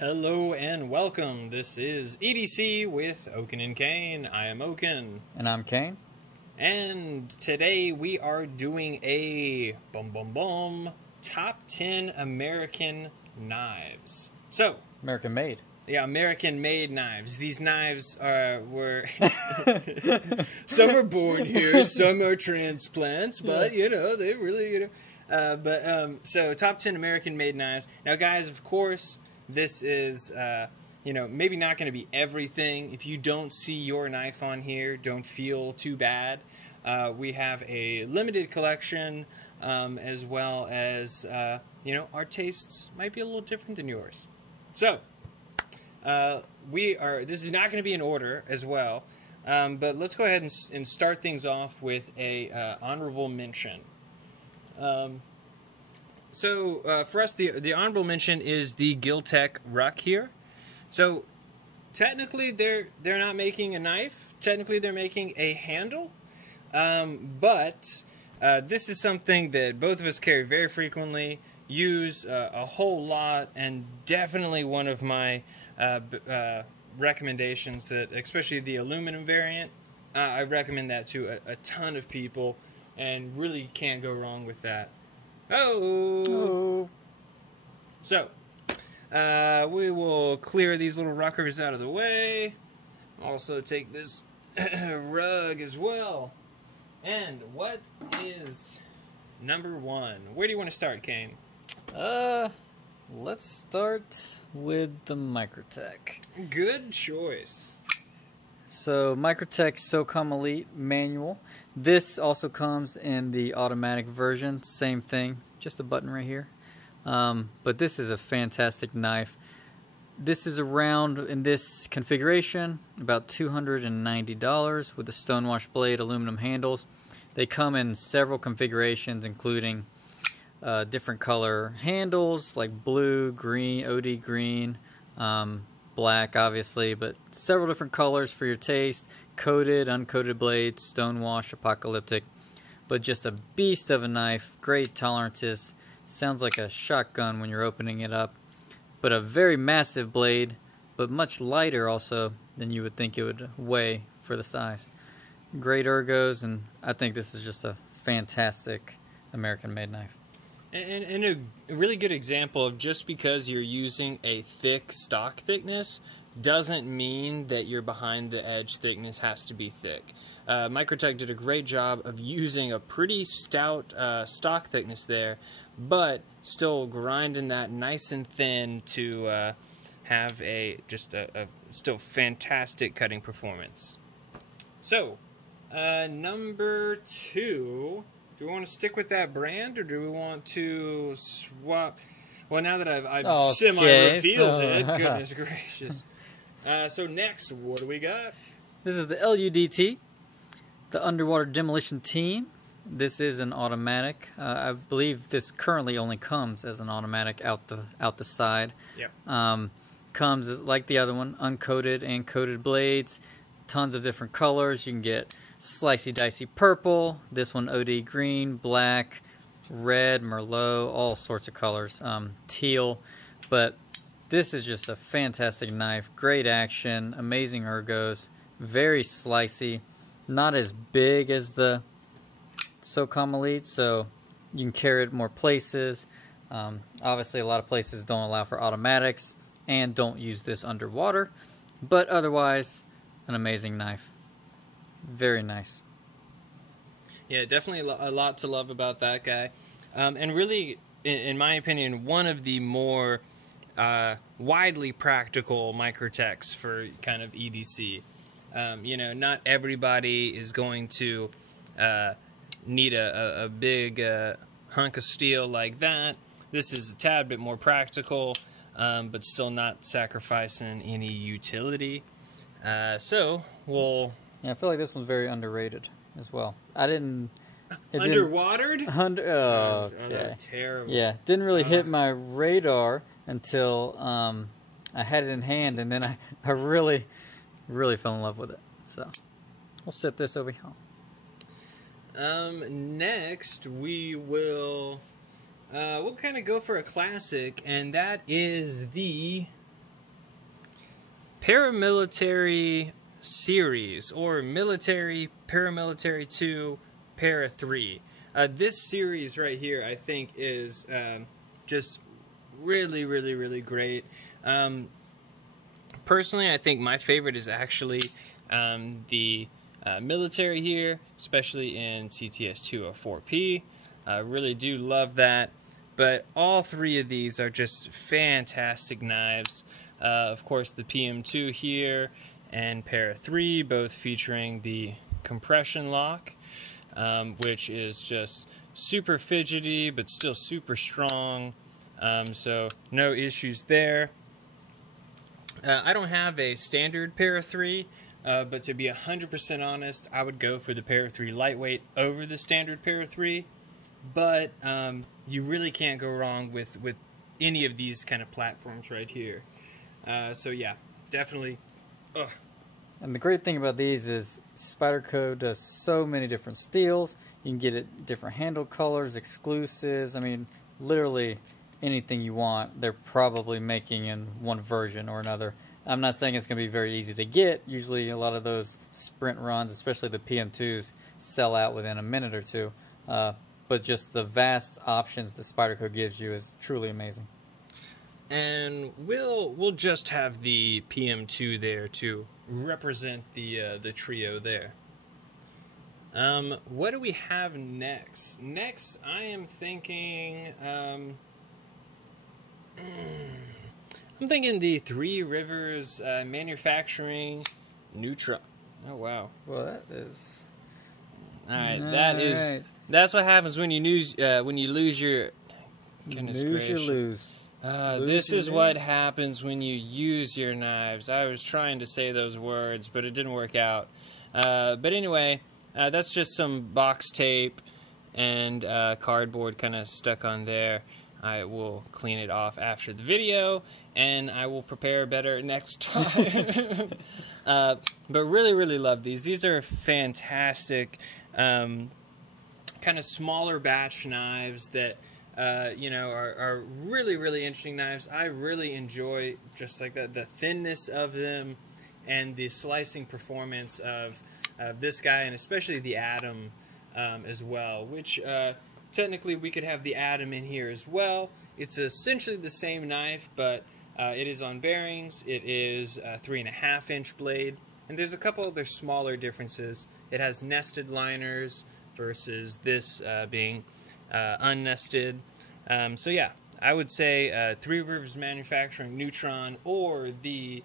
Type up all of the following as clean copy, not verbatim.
Hello and welcome. This is EDC with Oaken and Kane. I am Oaken. And I'm Kane. And today we are doing a top 10 American knives. So, American made. Yeah, American made knives. These knives were some are born here, some are transplants, but they really so top 10 American made knives. Now guys, of course, this is, maybe not going to be everything. If you don't see your knife on here, don't feel too bad. We have a limited collection, as well as, our tastes might be a little different than yours. So, this is not going to be in order as well, but let's go ahead and start things off with a honorable mention. For us, the honorable mention is the Giltech Ruck here. So, technically, they're not making a knife. Technically, they're making a handle. But this is something that both of us carry very frequently, use a whole lot, and definitely one of my recommendations, that especially the aluminum variant. I recommend that to a ton of people, and really can't go wrong with that. So, we will clear these little rockers out of the way. Also take this rug as well. And what is number one? Where do you want to start, Kane? Let's start with the Microtech. Good choice. So, Microtech SOCOM Elite manual. This also comes in the automatic version. Same thing, just a button right here. But this is a fantastic knife. This is around, in this configuration, about $290 with a stonewash blade, aluminum handles. They come in several configurations, including different color handles like blue, green, OD green, black obviously, but several different colors for your taste. Coated, uncoated blades, stonewash, apocalyptic, but just a beast of a knife. Great tolerances. Sounds like a shotgun when you're opening it up, but a very massive blade, but much lighter also than you would think it would weigh for the size. Great ergos, and I think this is just a fantastic American-made knife. And a really good example of, just because you're using a thick stock thickness doesn't mean that your behind the edge thickness has to be thick. Microtech did a great job of using a pretty stout stock thickness there, but still grinding that nice and thin to have a still fantastic cutting performance. So, number two. Do we want to stick with that brand, or do we want to swap? Well, now that I've semi-revealed it, goodness gracious. So next, what do we got? This is the LUDT, the Underwater Demolition Team. This is an automatic. I believe this currently only comes as an automatic out the side. Yep. Comes like the other one, uncoated and coated blades, tons of different colors. You can get slicey dicey purple, this one OD green, black, red, merlot, all sorts of colors, teal. But this is just a fantastic knife, great action, amazing ergos, very slicey, not as big as the SOCOM Elite, so you can carry it more places. Obviously a lot of places don't allow for automatics and don't use this underwater, but otherwise an amazing knife. Very nice. Yeah, definitely a lot to love about that guy. And really, in my opinion, one of the more widely practical Microtechs for kind of EDC. Not everybody is going to need a big hunk of steel like that. This is a tad bit more practical, but still not sacrificing any utility. So, we'll... Yeah, I feel like this one's very underrated as well. Underwatered? Oh, that was terrible. Yeah, didn't really hit my radar until I had it in hand, and then I really, really fell in love with it. So, we'll set this over here. Next, we will... we'll kind of go for a classic, and that is the paramilitary series, or military, paramilitary 2, para 3. This series right here, I think, is just really, really, really great. Personally, I think my favorite is actually the military here, especially in CTS 204P. I really do love that. But all three of these are just fantastic knives. Of course, the PM2 here and Para 3, both featuring the compression lock, which is just super fidgety but still super strong. So no issues there. I don't have a standard Para 3, but to be 100% honest, I would go for the Para 3 lightweight over the standard Para 3. But you really can't go wrong with any of these kind of platforms right here. So yeah, definitely. Ugh. And the great thing about these is Spyderco does so many different steels. You can get it different handle colors, exclusives. I mean, literally anything you want, they're probably making in one version or another. I'm not saying it's going to be very easy to get. Usually a lot of those sprint runs, especially the PM2s, sell out within a minute or two. But just the vast options that Spyderco gives you is truly amazing. And we'll just have the PM2 there to represent the trio there. What do we have next? Next, I am thinking I'm thinking the Three Rivers Manufacturing Neutra. Oh wow. Well, that is. All right, that's what happens when you lose your. Goodness gracious. You lose. This is what happens when you use your knives. I was trying to say those words, but it didn't work out. But anyway, that's just some box tape and cardboard kind of stuck on there. I will clean it off after the video, and I will prepare better next time. But really, really love these. These are fantastic, kind of smaller batch knives that are really, really interesting knives. I really enjoy just like the thinness of them and the slicing performance of this guy, and especially the Atom as well, which technically we could have the Atom in here as well. It's essentially the same knife, but it is on bearings. It is a 3.5-inch blade, and there's a couple other smaller differences. It has nested liners versus this being unnested. So yeah, I would say Three Rivers Manufacturing Neutron or the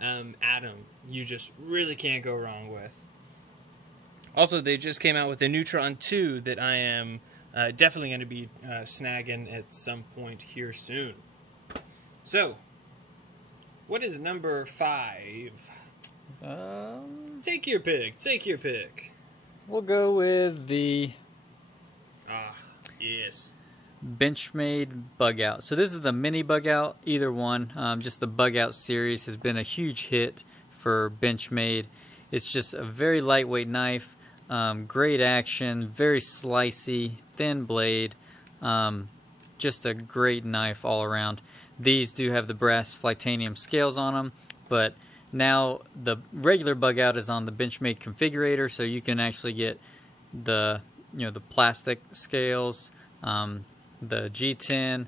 Atom. You just really can't go wrong with. Also, they just came out with a Neutron 2 that I am definitely going to be snagging at some point here soon. So, what is number 5? Take your pick. Take your pick. We'll go with the... yes. Benchmade Bugout. So this is the mini Bugout, either one. Just the Bugout series has been a huge hit for Benchmade. It's just a very lightweight knife, great action, very slicey, thin blade, just a great knife all around. These do have the brass titanium scales on them, but now the regular Bugout is on the Benchmade configurator, so you can actually get the the plastic scales, the G10,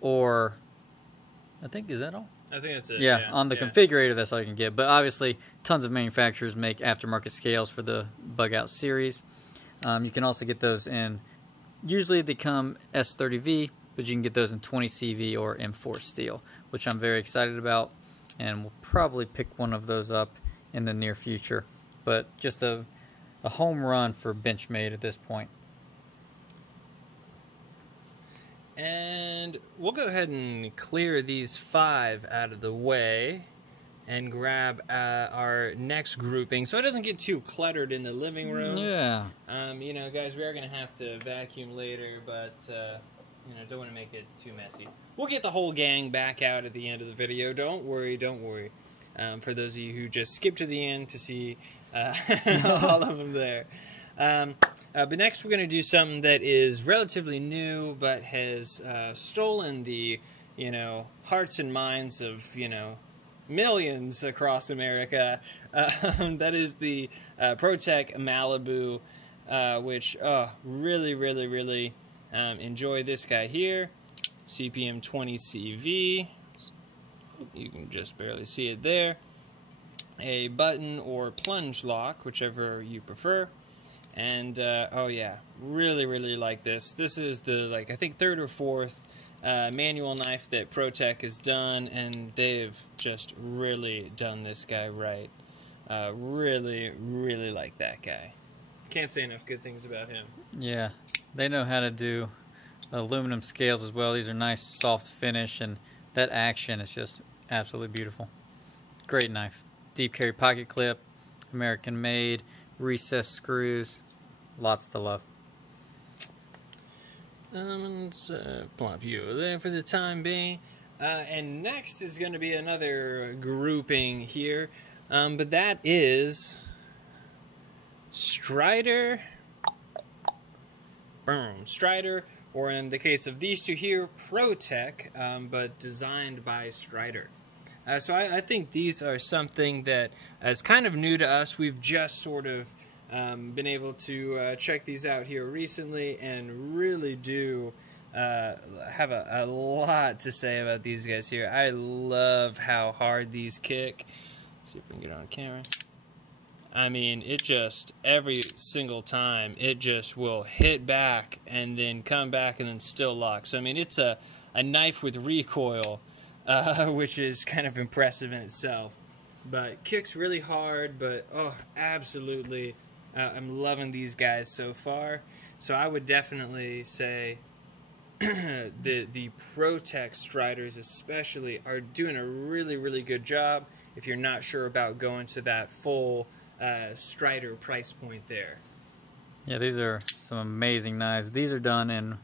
or I think, is that all? I think that's it. Yeah, on the configurator, that's all you can get. But obviously, tons of manufacturers make aftermarket scales for the Bugout series. You can also get those in, usually they come S30V, but you can get those in 20CV or M4 steel, which I'm very excited about, and we'll probably pick one of those up in the near future. But just a home run for Benchmade at this point. And we'll go ahead and clear these 5 out of the way and grab our next grouping so it doesn't get too cluttered in the living room. Yeah. Guys, we are going to have to vacuum later, but, don't want to make it too messy. We'll get the whole gang back out at the end of the video. Don't worry, don't worry. For those of you who just skipped to the end to see all of them there. But next we're going to do something that is relatively new, but has stolen the, hearts and minds of, millions across America. That is the Protec Malibu, which really enjoy this guy here. CPM 20 CV. You can just barely see it there. A button or plunge lock, whichever you prefer. And oh yeah, really like this. This is the I think third or fourth manual knife that Protec has done, and they've just really done this guy right. Really like that guy. Can't say enough good things about him. Yeah, they know how to do aluminum scales as well. These are nice soft finish, and that action is just absolutely beautiful. Great knife. Deep carry pocket clip, American made, recessed screws, lots to love. Let's plop you over there for the time being. And next is going to be another grouping here, but that is Strider. Boom, Strider, or in the case of these two here, Protec, but designed by Strider. So I think these are something that is kind of new to us. We've just sort of been able to check these out here recently, and really do have a lot to say about these guys here. I love how hard these kick. Let's see if we can get on camera. I mean, it just, every single time, it just will hit back and then come back and then still lock. So, I mean, it's a knife with recoil, which is kind of impressive in itself. But kicks really hard, but, oh, absolutely. I'm loving these guys so far. So I would definitely say the Protec Striders especially are doing a really good job if you're not sure about going to that full Strider price point there. Yeah, these are some amazing knives. These are done in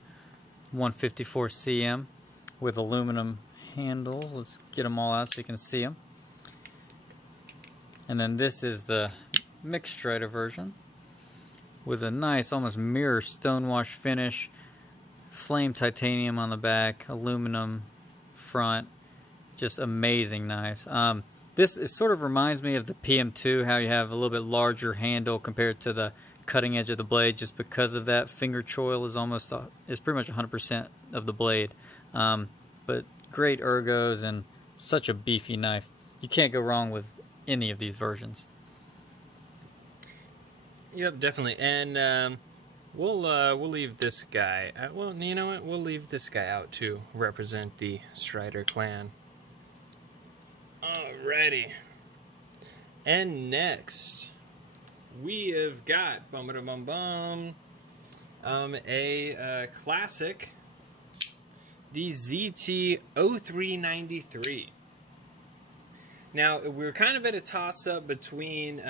154 cm with aluminum handles. Let's get them all out so you can see them. And then this is the mixed Strider version with a nice, almost mirror stonewash finish, flame titanium on the back, aluminum front. Just amazing knives. This sort of reminds me of the PM2, how you have a little bit larger handle compared to the cutting edge of the blade, just because of that. Finger choil is pretty much 100% of the blade. But great ergos and such a beefy knife. You can't go wrong with any of these versions. Yep, definitely. And we'll leave this guy. Well, you know what? We'll leave this guy out to represent the Strider clan. Alrighty. And next, we have got a classic, the ZT-0393. Now, we're kind of at a toss-up between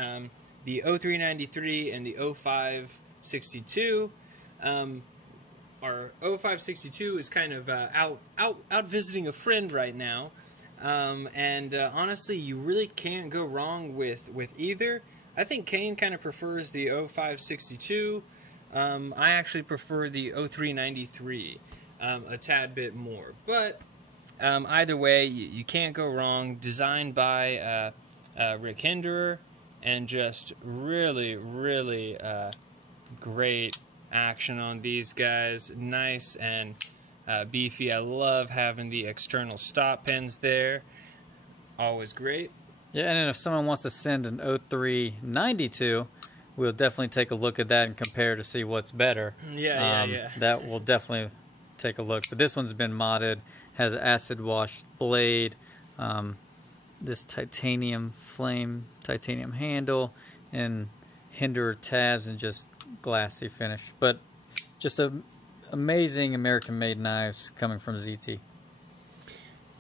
the 0393 and the 0562. Our 0562 is kind of out visiting a friend right now. And honestly, you really can't go wrong with either. I think Kane kind of prefers the 0562. I actually prefer the 0393 a tad bit more. But either way, you can't go wrong. Designed by Rick Hinderer, and just really great action on these guys. Nice and beefy. I love having the external stop pins there. Always great. Yeah, and then if someone wants to send an 0392, we'll definitely take a look at that and compare to see what's better. Yeah. That will definitely take a look. But this one's been modded, has an acid washed blade, this titanium handle, and Hinderer tabs, and just glassy finish. But just amazing American-made knives coming from ZT.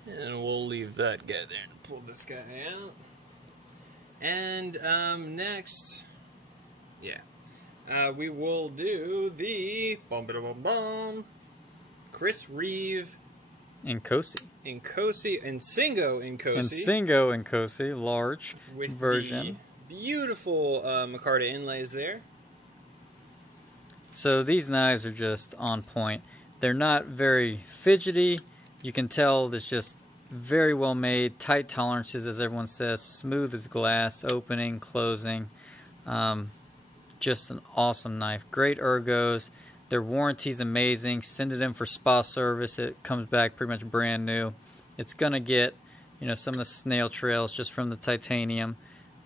And we'll leave that guy there and pull this guy out. And next, we will do the Chris Reeve Nkosi. Nsingo Nkosi, large with version. The beautiful micarta inlays there. So these knives are just on point. They're not very fidgety. You can tell it's just Very well made, tight tolerances, as everyone says, smooth as glass, opening, closing. Just an awesome knife. Great ergos. Their warranty's amazing. Send it in for spa service. It comes back pretty much brand new. It's gonna get, you know, some of the snail trails just from the titanium.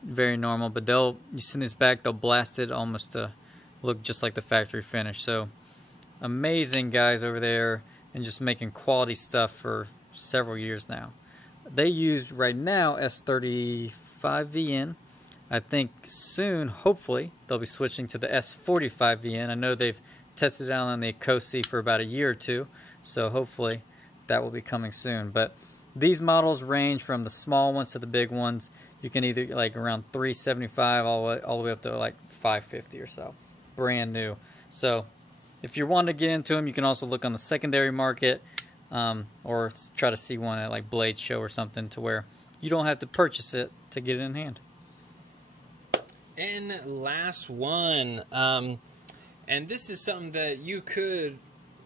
Very normal, but you send this back, they'll blast it almost to look just like the factory finish. So amazing guys over there, and just making quality stuff for several years now. They use right now S35VN. I think soon, hopefully, they'll be switching to the S45VN. I know they've tested it out on the Ecosi for about a year or two, so hopefully that will be coming soon. But these models range from the small ones to the big ones. You can either like around $375 all the way up to like $550 or so. Brand new. So if you're wanting to get into them, you can also look on the secondary market, or try to see one at like Blade Show or something, to where you don't have to purchase it to get it in hand. And last one, and this is something that you could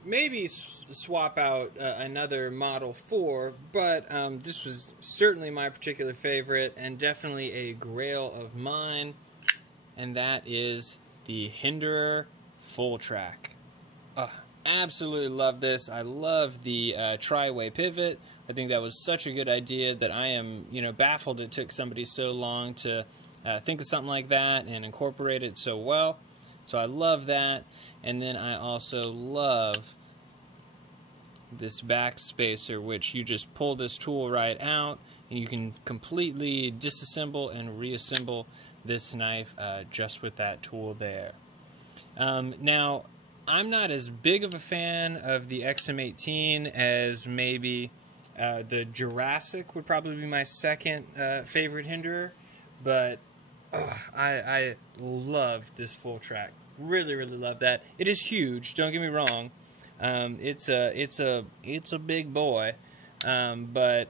maybe swap out another model for, but this was certainly my particular favorite and definitely a grail of mine, and that is the Hinderer Full Track. Absolutely love this. I love the tri-way pivot. I think that was such a good idea that I am, baffled it took somebody so long to think of something like that and incorporate it so well. So I love that. And then I also love this back spacer, which you just pull this tool right out and you can completely disassemble and reassemble this knife just with that tool there. Now, I'm not as big of a fan of the XM18 as maybe the Jurassic would probably be my second favorite Hinderer, but I love this full track. Really, really love that. It is huge. Don't get me wrong. It's a big boy, but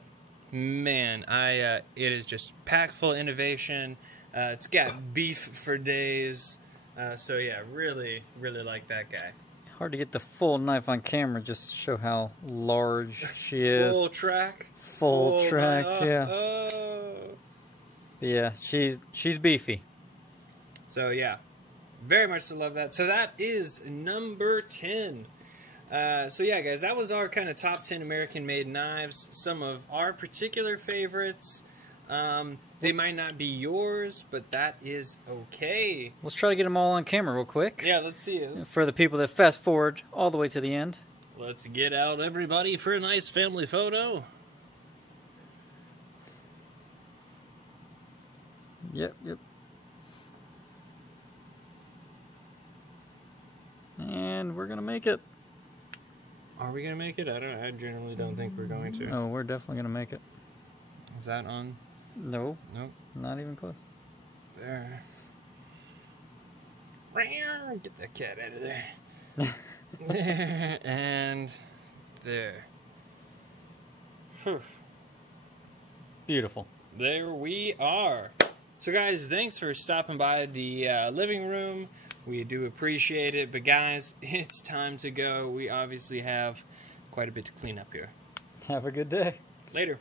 man, it is just packed full of innovation. It's got beef for days. So yeah, really, really like that guy. Hard to get the full knife on camera just to show how large she is. Full track. Full track, yeah. Yeah, she's beefy. So yeah, very much so love that. So that is number 10. So yeah, guys, that was our kind of top 10 American-made knives. Some of our particular favorites. They might not be yours, but that is okay. Let's try to get them all on camera real quick. Yeah, let's see it. For the people that fast forward all the way to the end. Let's get out everybody for a nice family photo. Yep. And we're gonna make it. Are we gonna make it? I generally don't think we're going to. Oh, we're definitely gonna make it. Is that on? No. Nope. Not even close. There. Get that cat out of there. And there. Whew. Beautiful. There we are. So guys, thanks for stopping by the living room. We do appreciate it. But guys, it's time to go. We obviously have quite a bit to clean up here. Have a good day. Later.